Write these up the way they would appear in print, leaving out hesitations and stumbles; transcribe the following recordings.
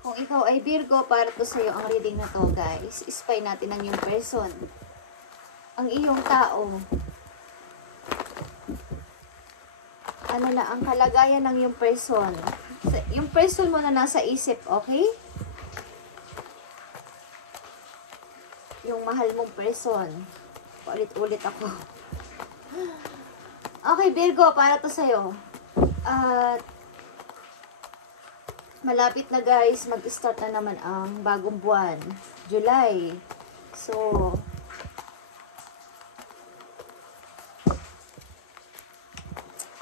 Kung ikaw ay Virgo, para to sa'yo ang reading na to, guys. Spy natin ang iyong person. Ang iyong tao. Ano na ang kalagayan ng iyong person. Yung person mo na nasa isip, okay? Yung mahal mong person. Ulit-ulit ako. Okay, Virgo, para to sa'yo. At malapit na guys, mag-start na naman ang bagong buwan. July. So,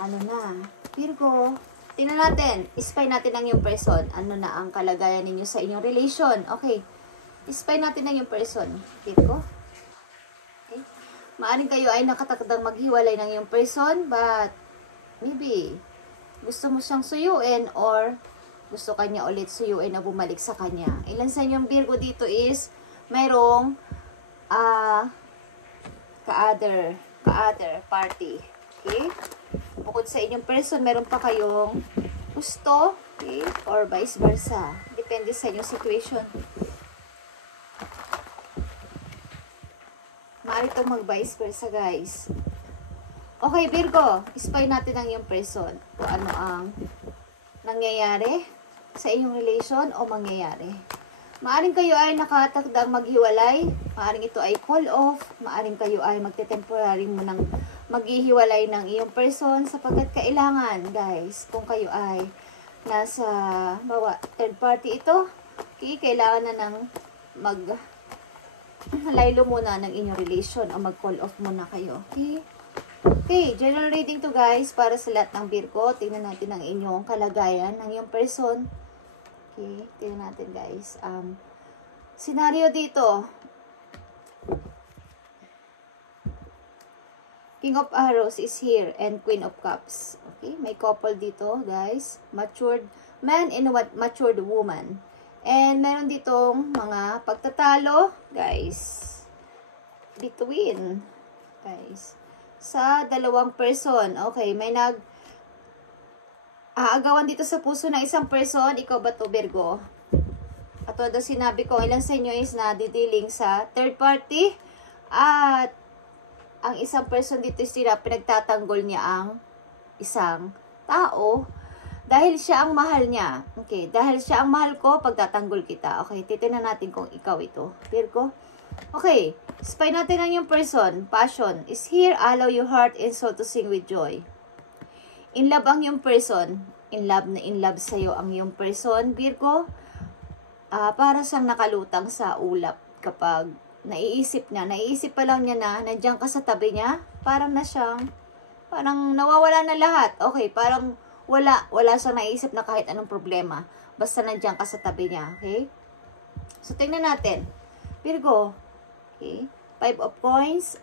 ano na? Virgo, tingnan natin. Spy natin ang iyong person. Ano na ang kalagayan ninyo sa inyong relation. Okay. Spy natin ang iyong person. Virgo. Okay. Maaring kayo ay nakatakdang maghiwalay ng iyong person, but maybe gusto mo siyang suyuin or gusto kanya ulit suyuin na bumalik sa kanya. Ilan sa inyong Virgo dito is mayroong ka-other party. Okay? Bukod sa inyong person, meron pa kayong gusto, okay? Or vice versa. Depende sa inyong situation. Maaari itong mag-vice versa, guys. Okay, Virgo. Spy natin ang iyong person. Kung ano ang nangyayari sa inyong relation o mangyayari. Maaring kayo ay nakatakdang maghiwalay. Maaring ito ay call off. Maaring kayo ay magte-temporary mo ng maghihiwalay ng iyong person sapagkat kailangan, guys, kung kayo ay nasa third party ito, okay, kailangan na ng laylo muna ng inyong relation o mag-call off muna kayo. Okay? Okay, general reading to guys para sa lahat ng Virgo. Tingnan natin ang inyong kalagayan ng iyong person. Okay, tingnan natin guys. Scenario dito. King of Arrows is here and Queen of Cups. Okay, may couple dito guys. Matured man and matured woman. And meron ditong mga pagtatalo guys. Between guys. Sa dalawang person. Okay, may aagawan dito sa puso ng isang person. Ikaw ba to, Virgo? At todo sinabi ko, ilan sa inyo is na didealing sa third party. At ang isang person dito is pinagtatanggol niya ang isang tao. Dahil siya ang mahal niya. Okay, dahil siya ang mahal ko, pagtatanggol kita. Okay, titignan natin kung ikaw ito, Virgo. Okay, spy natin ang yung person. Passion is here. Allow your heart and soul to sing with joy. In love ang yung person. In love sa'yo ang yung person, Virgo. Para siyang nakalutang sa ulap kapag naiisip pa lang niya na nandiyan ka sa tabi niya. Parang nawawala na lahat. Okay, parang wala siyang naisip na kahit anong problema. Basta nandiyan ka sa tabi niya. Okay? So, tingnan natin. Virgo. Okay. 5 of Coins.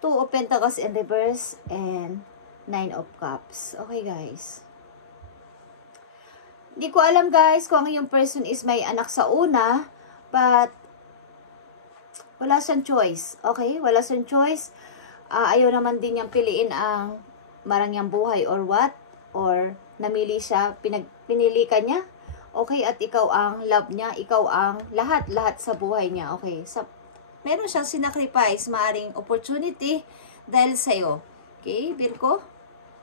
2 of Pentacles in reverse. And 9 of Cups. Okay, guys. Hindi ko alam, guys, kung yung person is may anak sa una. But, wala siyang choice. Okay? Wala siyang choice. Ayaw naman din niyang piliin ang marangyang buhay or what. Or, namili siya, pinili ka niya. Okay, at ikaw ang love niya, ikaw ang lahat sa buhay niya. Okay, meron siyang sinacrifice, maaring opportunity dahil sa'yo. Okay, Virgo?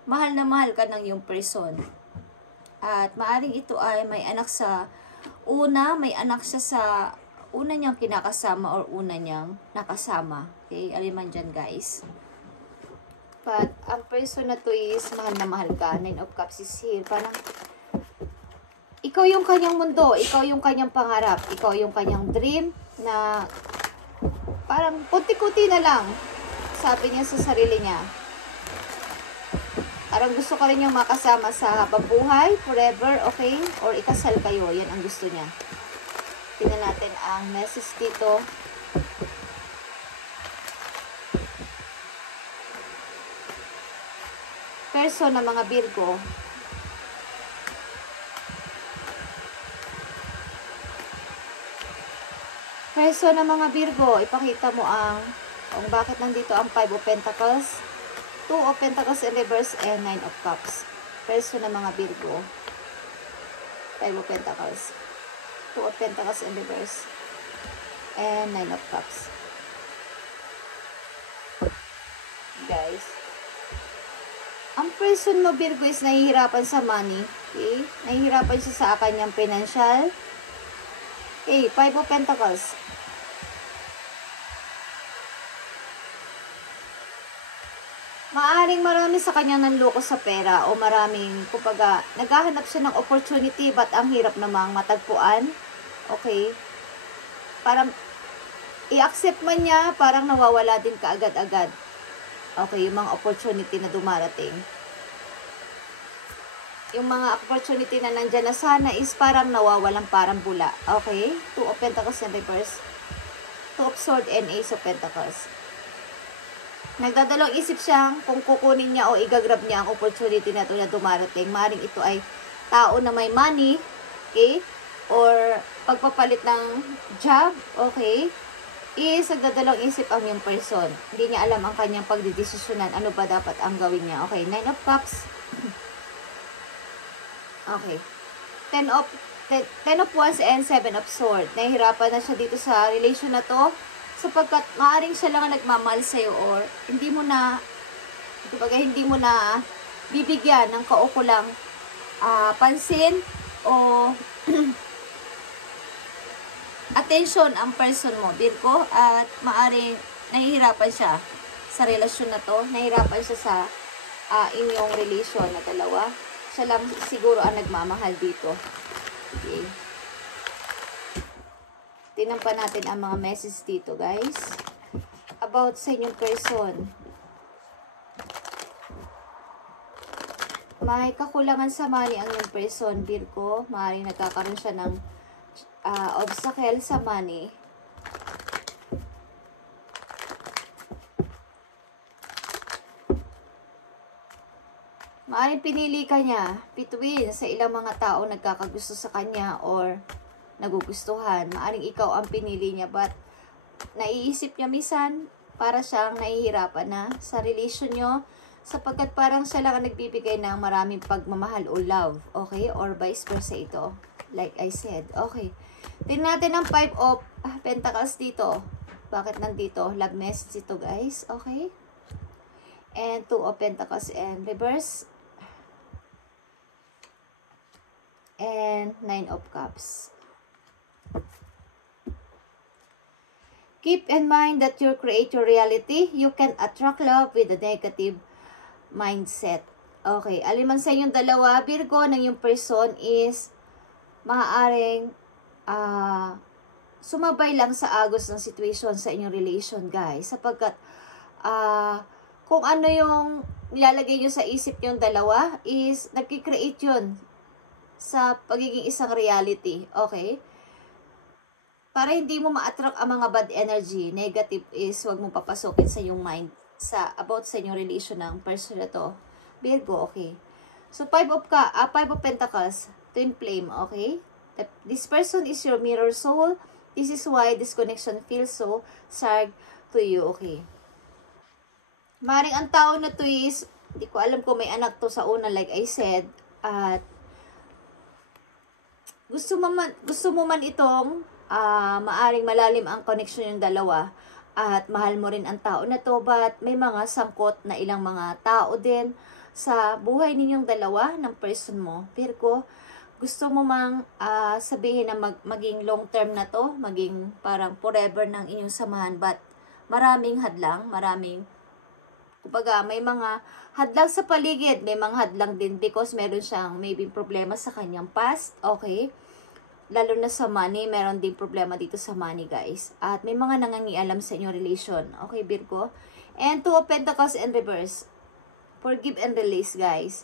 Mahal na mahal ka ng yung person. At maaring ito ay may anak sa una, may anak siya sa una niyang kinakasama or una niyang nakasama. Okay, aliman dyan guys. But, ang person na to is mahal na mahal ka. 9 of Cups is here. Parang, ikaw yung kanyang mundo, ikaw yung kanyang pangarap, ikaw yung kanyang dream na parang kunti-kunti na lang, sabi niya sa sarili niya. Parang gusto ko rin yung makasama sa habang buhay, forever, okay? Or ikasal kayo, yan ang gusto niya. Tingnan natin ang message dito. Person ng mga Virgo. Person ng mga Virgo, ipakita mo kung bakit nandito ang 5 of Pentacles, 2 of Pentacles in reverse, and 9 of Cups. Person ng mga Virgo. Five of Pentacles. Two of Pentacles in reverse. And Nine of Cups. Guys. Ang person mo, Virgo, is nahihirapan sa money. Okay? Nahihirapan siya sa kanyang financial. Okay, Five of Pentacles. Maaring marami sa kanya nanloko sa pera o maraming, kumbaga, naghahanap siya ng opportunity but ang hirap namang matagpuan. Okay? Parang, i-accept man niya, parang nawawala din kaagad-agad. Okay, yung mga opportunity na dumarating. Yung mga opportunity na nandyan na sana is parang nawawalang parang bula. Okay? Two of Pentacles in reverse. Two of Swords and Ace of Pentacles. Nagdadalawang isip siya kung kukunin niya o igagrab niya ang opportunity na ito na dumarating. Maring ito ay tao na may money, okay? Or pagpapalit ng job, okay? Is nagdadalawang isip ang yung person. Hindi niya alam ang kanyang pagdidesisyonan. Ano ba dapat ang gawin niya? Okay, Nine of Cups. Okay. Ten of Wands and Seven of Swords. Nahihirapan na siya dito sa relation na to. Sapagkat maaring siya lang ang nagmamahal sa'yo or hindi mo na bibigyan ng kaukulang pansin o attention ang person mo, Virgo, at maaring nahihirapan siya sa relasyon na to. Nahihirapan siya sa inyong relation na dalawa. Siya lang siguro ang nagmamahal dito. Okay. Tingnan pa natin ang mga message dito, guys. About sa inyong person. May kakulangan sa money ang inyong person, Virgo. Maaaring nagkakaroon siya ng obstacle sa money. Maaaring pinili ka niya between sa ilang mga tao nagkakagusto sa kanya or nagugustuhan. Maaring ikaw ang pinili niya but naiisip niya minsan para siyang nahihirapan na sa relation nyo sapagkat parang siya lang ang nagbibigay ng maraming pagmamahal o love. Okay? Or vice versa ito. Like I said. Okay. Tingnan natin ang Five of Pentacles dito. Bakit nandito? Love message ito, guys. Okay? And Two of Pentacles and reverse. And Nine of Cups. Keep in mind that you create your reality. You can attract love with a negative mindset. Okay. Aliman sa inyong dalawa, Virgo, ng yung person is maaaring sumabay lang sa agos ng situation sa inyong relation, guys. Sapagkat kung ano yung nilalagay nyo sa isip yung dalawa is nagkikreate yun sa pagiging isang reality. Okay? Para hindi mo ma-attract ang mga bad energy, negative is wag mo papasokin sa iyong mind about sa inyong relation ng person na to. Virgo, okay. So, Five of Pentacles, Twin Flame, okay? This person is your mirror soul. This is why this connection feels so sad to you, okay? Maring ang tao na to is, hindi ko alam kung may anak to sa una, like I said, at gusto mo man itong maaring malalim ang connection yung dalawa at mahal mo rin ang tao na to but may mga sangkot na ilang mga tao din sa buhay ninyong dalawa ng person mo. Virgo, gusto mo mang sabihin na maging long term na to, maging parang forever ng inyong samahan but maraming hadlang, kumbaga may mga hadlang sa paligid, may mga hadlang din because meron siyang maybe problema sa kanyang past, okay? Lalo na sa money, meron ding problema dito sa money, guys. At may mga nangangialam sa inyong relation. Okay, Virgo? And Two of Pentacles in reverse. Forgive and release, guys.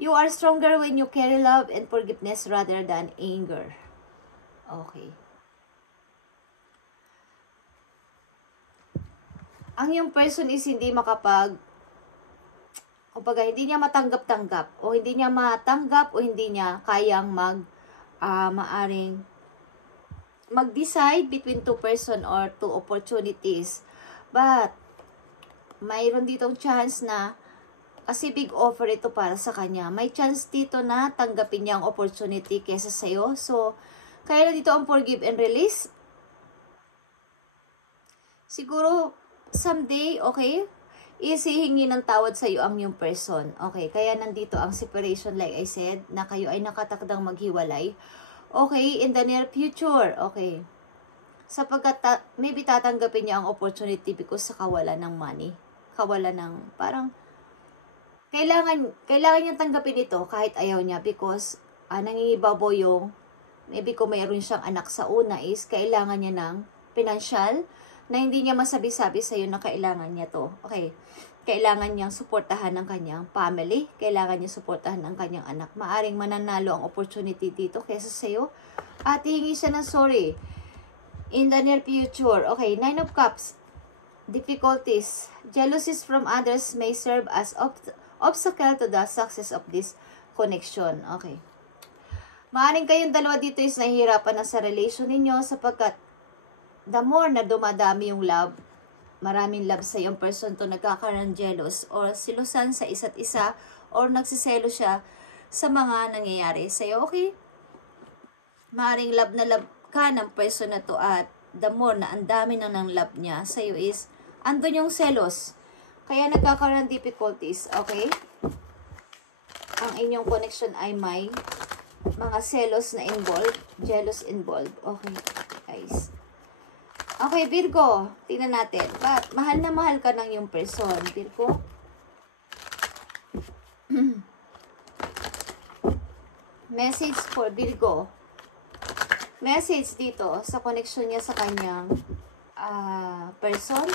You are stronger when you carry love and forgiveness rather than anger. Okay. Ang yung person is hindi kumbaga, hindi niya matanggap-tanggap o hindi niya matanggap o hindi niya kayang maaring mag-decide between two person or two opportunities. But mayroon ditong chance na Kasi big offer ito para sa kanya. May chance dito na tanggapin niya ang opportunity kesa sa'yo. So, kaya na dito ang forgive and release. Siguro, someday, okay, isihingi ng tawad sa'yo ang yung person. Okay, kaya nandito ang separation like I said, na kayo ay nakatakdang maghiwalay. Okay, in the near future, okay. Sapagkat maybe tatanggapin niya ang opportunity because sa kawalan ng money. Kawalan ng, parang, kailangan niyang tanggapin ito kahit ayaw niya because nangingibabaw yung, maybe kung mayroon siyang anak sa una is, kailangan niya ng financial na hindi niya masabi-sabi sa'yo na kailangan niya to. Okay, kailangan niyang suportahan ng kanyang family, kailangan niya suportahan ng kanyang anak. Maaring mananalo ang opportunity dito kesa sa'yo at hihingi siya ng sorry in the near future. Okay, 9 of Cups. Difficulties. Jealousies from others may serve as obstacle to the success of this connection. Okay. Maaring kayong dalawa dito is nahihirapan na sa relation ninyo sapagkat the more na dumadami yung love, maraming love sa yung person to nagkakaroon jealous or silusan sa isa't isa or nagsiselo siya sa mga nangyayari sa'yo. Okay? Maaring love na love ka ng person na to at the more na ang dami na ng love niya sa'yo is andun yung selos. Kaya nagkakaroon ng difficulties, okay? Ang inyong connection ay may mga selos na involved, jealous involved. Okay, guys. Okay, Virgo, tingnan natin. But, mahal na mahal ka ng yung person, Virgo. Message for Virgo. Message dito sa connection niya sa kanyang person.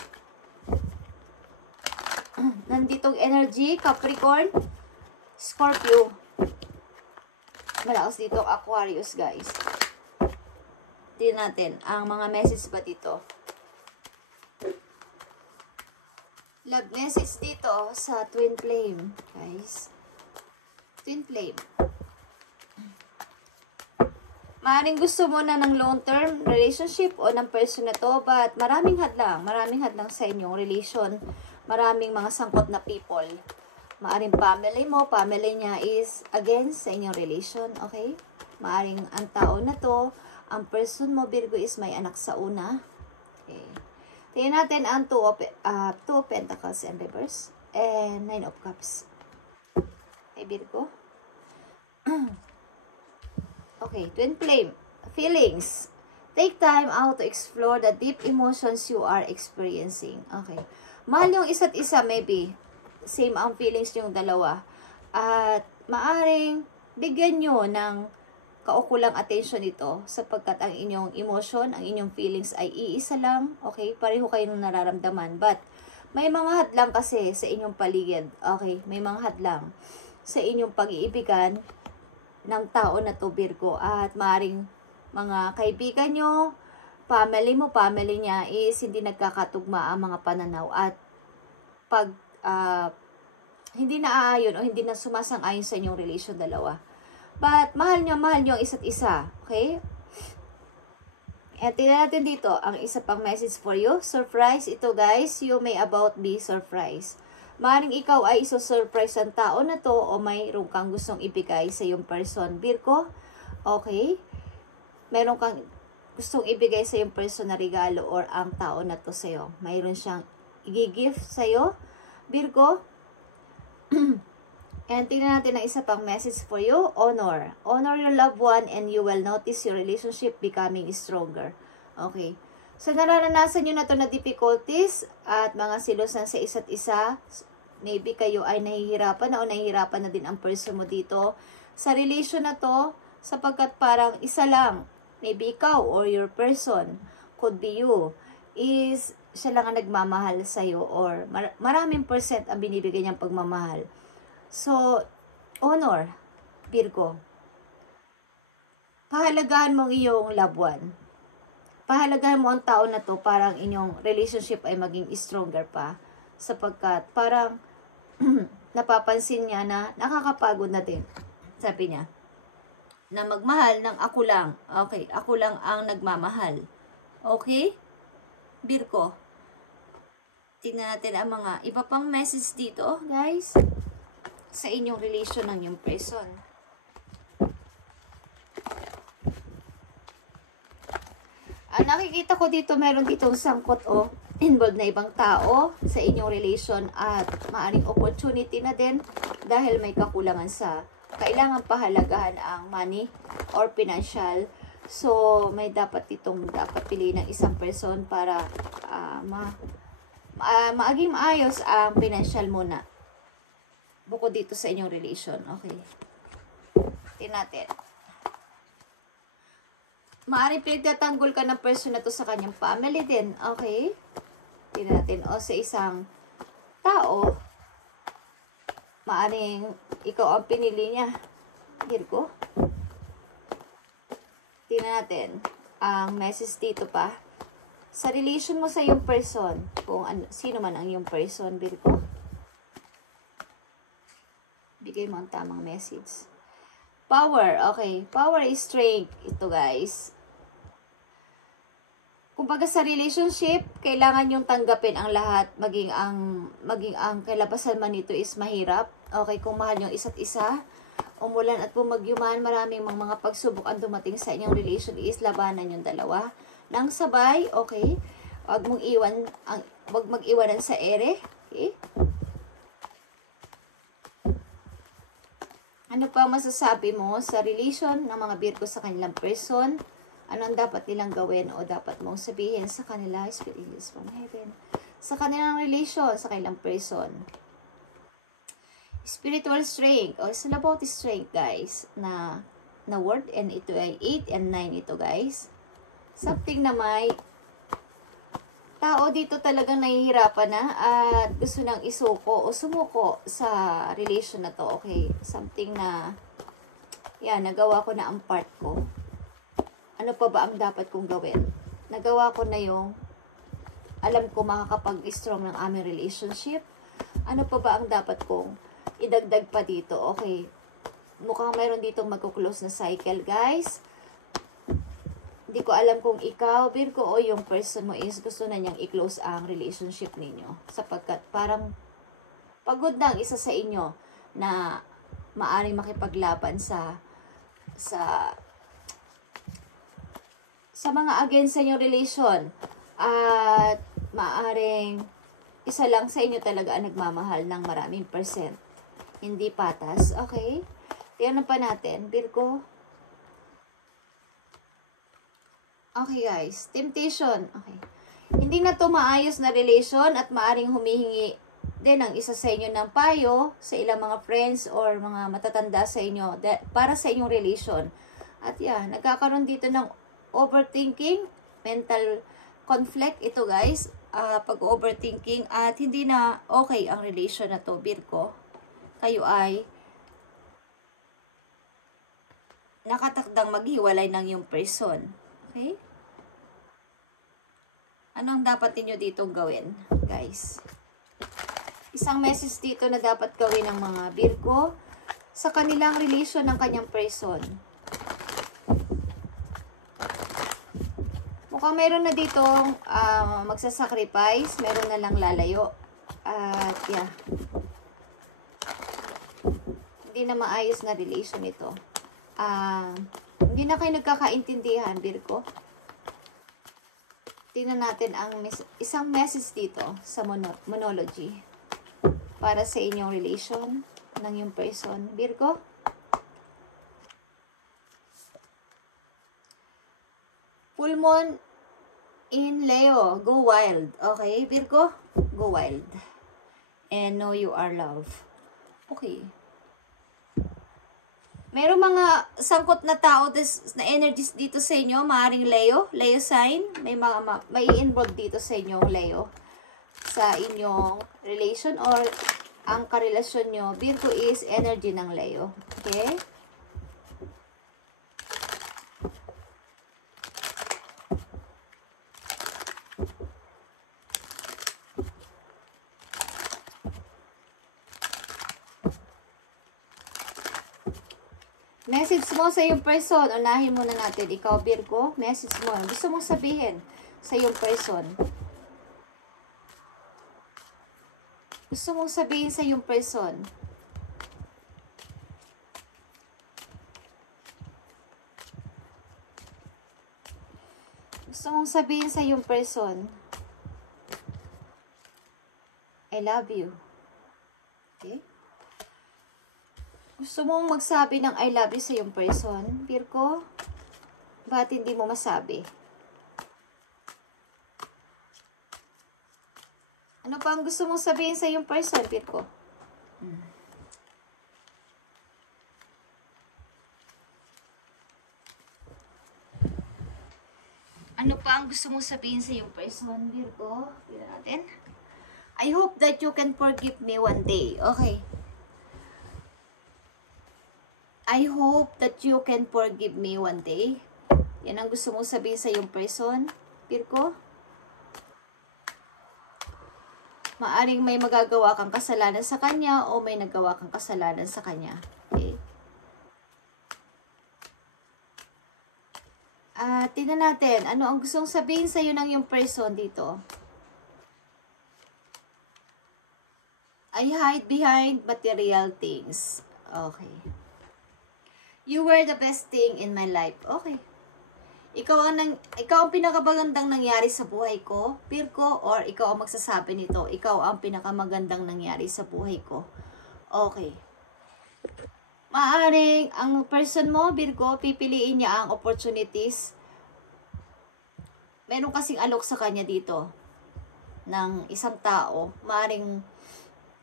Nanditong energy, Capricorn, Scorpio. Malakas dito, Aquarius, guys. Tingnan natin ang mga message ba dito. Love message dito sa Twin Flame, guys. Twin Flame. Maaaring gusto mo na ng long-term relationship o ng person na to, but maraming hadlang sa inyong relation. Maraming mga sangkot na people. Maaring family niya is against sa inyong relation, okay? Maaring ang tao na to, ang person mo, Virgo, is may anak sa una. Okay. Tingnan natin ang 2 of Pentacles and Reverse and 9 of Cups. Okay, Virgo. Okay, Twin Flame. Feelings. Take time out to explore the deep emotions you are experiencing. Okay. Mahal yung isa't isa, maybe. Same ang feelings yung dalawa. At maaring bigyan nyo ng kaukulang attention ito sapagkat ang inyong emotion, ang inyong feelings ay iisa lang. Okay? Pareho kayong nararamdaman. But may mga hadlang kasi sa inyong paligid. Okay? May mga hadlang sa inyong pag-iibigan ng tao na to, Virgo. At maaring mga kaibigan nyo, family niya is hindi nagkakatugma ang mga pananaw at pag hindi na aayon o hindi na sumasang-ayon sa inyong relation dalawa. But mahal nyo ang isa't isa. Okay? At tingnan natin dito ang isa pang message for you. Surprise ito, guys. You may about be surprised. Maaaring ikaw ay iso-surprise ang tao na to o mayroon kang gustong ibigay sa iyong person, Virgo. Okay? Meron kang gustong ibigay sa iyong person na regalo or ang tao na to sa'yo. Mayroon siyang i-gift sa'yo, Virgo. And tingnan natin ang isa pang message for you. Honor. Honor your loved one and you will notice your relationship becoming stronger. Okay. So, nararanasan nyo na to na difficulties at mga silusan sa isa't isa. Maybe kayo ay nahihirapan na o nahihirapan na din ang person mo dito sa relation na to sapagkat parang isa lang. Maybe ikaw or your person, could be you, is siya lang ang nagmamahal sa'yo or maraming percent ang binibigay niyang pagmamahal. So, honor, Virgo. Pahalagahan mo ang iyong loved one. Pahalagahan mo ang tao na to para ang inyong relationship ay maging stronger pa. Sapagkat parang napapansin niya na nakakapagod na din. Sabi niya, na magmahal ng ako lang. Okay, ako lang ang nagmamahal. Okay? Virgo. Tingnan natin ang mga iba pang message dito, guys. sa inyong relation ng yung person. Ang nakikita ko dito, meron ditong sangkot o involved na ibang tao sa inyong relation at maaring opportunity na din dahil may kakulangan sa kailangan pahalagahan ang money or financial. So, may dapat piliin ng isang person para maging maayos ang financial muna. Bukod dito sa inyong relation. Okay. Tingnan natin. Maaaring pinagtatanggol ka ng person na to sa kanyang family din. Okay. Tingnan natin. O sa isang tao, maaaring ikaw ang pinili niya. Virgo. Tingnan natin. Ang message dito pa. Sa relation mo sa iyong person, kung sino man ang iyong person, Virgo, bigay mo ang tamang message. Power, okay. Power is strength. Ito, guys. Kumbaga sa relationship, kailangan yung tanggapin ang lahat, maging ang kalabasan man nito is mahirap. Okay, kung mahal yung isa't isa, umulan at bumagyuman, maraming mga pagsubok ang dumating sa inyong relation is labanan yung dalawa. Nang sabay, okay? Wag mag-iwanan sa ere, okay? Ano pa masasabi mo sa relation ng mga Virgo sa kanilang person? Anong dapat nilang gawin o dapat mong sabihin sa kanila, spirits from heaven, sa kanilang relation, sa kanilang person? Spiritual strength, it's all about strength, guys, na word, and ito ay 8 and 9 ito, guys. Something na may tao dito talagang nahihirapan na at gusto nang isuko o sumuko sa relation na to, okay? Something na, yan, nagawa ko na ang part ko. Ano pa ba ang dapat kong gawin? Nagawa ko na yung alam ko makakapag-strong ng aming relationship. Ano pa ba ang dapat kong idagdag pa dito? Okay. Mukhang mayroon ditong magkuklose na cycle, guys. Hindi ko alam kung ikaw, Virgo, o yung person mo is gusto na niyang i-close ang relationship ninyo. Sapagkat parang pagod na ang isa sa inyo na maaaring makipaglaban sa mga against sa inyong relation. At maaaring isa lang sa inyo talaga ang nagmamahal ng maraming percent. Hindi patas. Okay? Tingnan pa natin. Virgo. Okay, guys. Temptation. Okay. Hindi na to maayos na relation at maaaring humihingi din ang isa sa inyo ng payo sa ilang mga friends or mga matatanda sa inyo para sa inyong relation. At yan, nagkakaroon dito ng overthinking, mental conflict ito, guys. Pag-overthinking at hindi na okay ang relation na to, Virgo. Kayo ay nakatakdang maghiwalay ng yung person. Okay? Anong dapat niyo dito gawin, guys? Isang message dito na dapat gawin ng mga Virgo sa kanilang relation ng kanyang person. Mukhang meron na dito magsasacrifice, meron na lang lalayo. At yeah. Hindi na maayos na relation ito. Hindi na kayo nagkakaintindihan, Virgo. Tingnan natin ang isang message dito sa monology para sa inyong relation ng yung person, Virgo. Full moon in Leo, go wild. Okay, Virgo? Go wild. And know you are loved. Okay. Merong mga sangkot na tao na energies dito sa inyo, maaaring Leo sign, may involved dito sa inyong Leo sa inyong relation or ang karelasyon nyo. Virgo is energy ng Leo. Okay? Message mo sa iyong person. Unahin muna natin. Ikaw, Virgo, message mo. Gusto mong sabihin sa iyong person. Gusto mong sabihin sa iyong person. Gusto mong sabihin sa yung person, I love you. Okay? Gusto mong magsabi ng I love you sa yung person, Virgo? Ba't hindi mo masabi? Ano pa ang gusto mong sabihin sa yung person, Virgo? Ano pa ang gusto mong sabihin sa yung person, Virgo? Tignan natin. I hope that you can forgive me one day. Okay. I hope that you can forgive me one day. Yan ang gusto mong sabihin sa yung person, Virgo. Maaring may magagawa kang kasalanan sa kanya o may nagawa kang kasalanan sa kanya. Okay. Tingnan natin, ano ang gustong sabihin sa iyo ng yung person dito? I hide behind material things. Okay. You were the best thing in my life. Okay. Ikaw ang pinakamagandang nangyari sa buhay ko, Virgo, or ikaw ang magsasabi nito, ikaw ang pinakamagandang nangyari sa buhay ko. Okay. Maaring ang person mo, Virgo, pipiliin niya ang opportunities. Meron kasing alok sa kanya dito ng isang tao. Maaring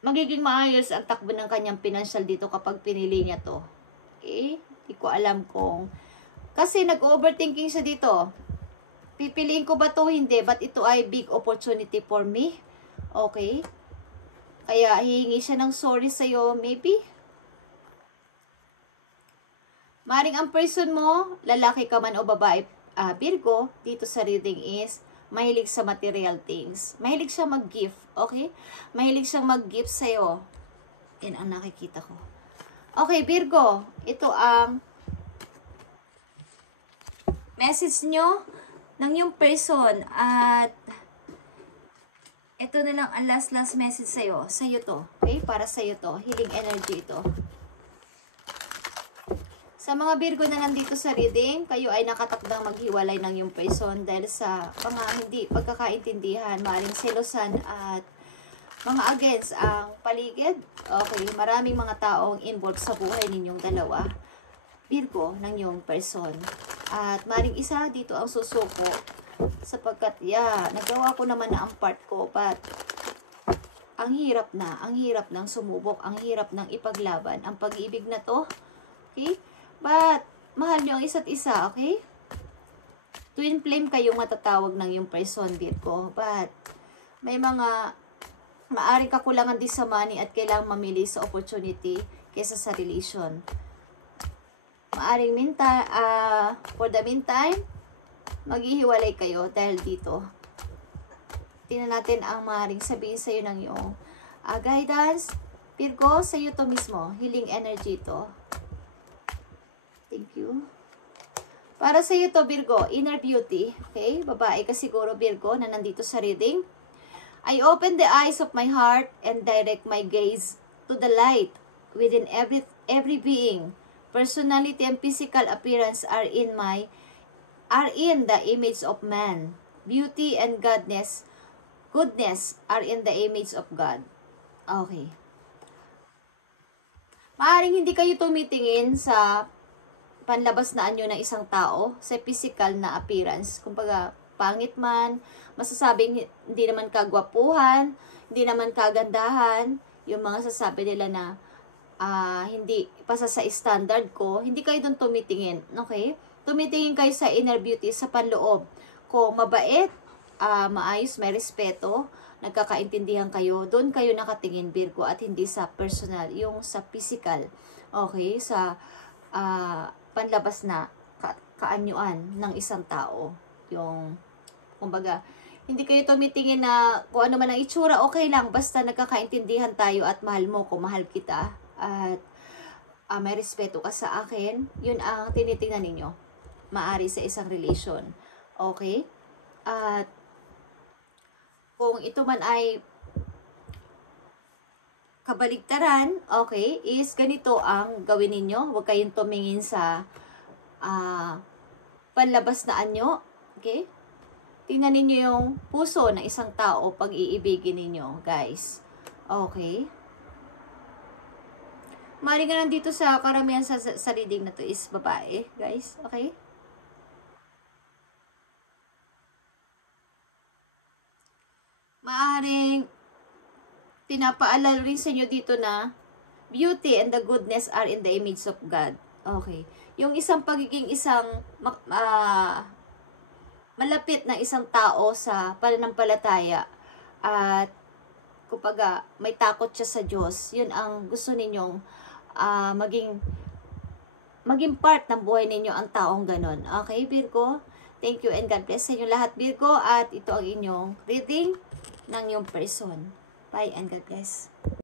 magiging maayos ang takbo ng kanyang financial dito kapag pinili niya to. Okay? Hindi ko alam kung... Kasi nag-overthinking siya dito. Pipiliin ko ba to? Hindi. But ito ay big opportunity for me. Okay? Kaya hihingi siya ng sorry sa'yo, maybe. Maring ang person mo, lalaki ka man o babae, Virgo, dito sa reading is, mahilig sa material things. Mahilig siya mag-gift, okay? Mahilig siyang mag-gift sa'yo. Yan ang nakikita ko. Okay, Virgo, ito ang message nyo ng yung person at ito na lang ang last message sa'yo. Sa'yo to, okay? Para sa'yo to. Healing energy ito. Sa mga Virgo na nandito sa reading, kayo ay nakatakdang maghiwalay ng yung person dahil sa mga hindi pagkakaintindihan, maaaring selosan at mga against ang paligid. Okay, maraming mga taong involved sa buhay ninyong dalawa, Virgo, ng yung person. At maaaring isa dito ang susuko sapagkat, nagawa ko naman na ang part ko, but ang hirap ng sumubok, ang hirap ng ipaglaban ang pag-ibig na to. Okay? But, mahal nyo ang isa't isa, okay? Twin flame kayong matatawag ng yung person, Virgo. But, may mga maaring kakulangan din sa money at kailangang mamili sa opportunity kaysa sa relation. Maaring for the meantime, maghihiwalay kayo dahil dito. Tingnan natin ang maaring sabihin sa'yo ng yung guidance. Virgo, sa'yo to mismo. Healing energy to. Thank you. Para sa iyo to, Virgo, inner beauty. Okay? Babae ka siguro, Virgo, na nandito sa reading. I open the eyes of my heart and direct my gaze to the light within every being. Personality and physical appearance are in the image of man. Beauty and goodness are in the image of God. Okay. Maaring hindi kayo tumitingin sa panlabas na anyo ng isang tao sa physical na appearance. Kumbaga, pangit man, masasabing hindi naman kagwapuhan, hindi naman kagandahan, yung mga sasabi nila na hindi pasa sa standard ko, hindi kayo doon tumitingin. Okay? Tumitingin kayo sa inner beauty, sa panloob. Kung mabait, maayos, may respeto, nagkakaintindihan kayo, doon kayo nakatingin, Virgo, at hindi sa personal, yung sa physical. Okay? Sa panlabas na kaanyuan ng isang tao. Yung, kumbaga, hindi kayo tumitingin na kung ano man ang itsura, okay lang, basta nagkakaintindihan tayo at mahal mo ko, mahal kita, at may respeto ka sa akin, yun ang tinitingnan ninyo. Maari sa isang relation. Okay? At kung ito man ay kabaligtaran, okay, is ganito ang gawin ninyo. Huwag kayong tumingin sa panlabas na anyo, okay? tingnan ninyo yung puso ng isang tao pag iibigin ninyo, guys. Okay? Mali nga nandito sa karamihan sa reading na to is babae, guys. Okay? Maaring pinapaalala rin sa inyo dito na beauty and the goodness are in the image of God. Okay. Yung isang pagiging malapit na isang tao sa pananampalataya at kumbaga may takot siya sa Diyos, yun ang gusto ninyong maging part ng buhay ninyo ang taong ganon. Okay, Virgo? Thank you and God bless sa inyo lahat, Virgo. At ito ang inyong reading ng iyong person. Bye and God bless.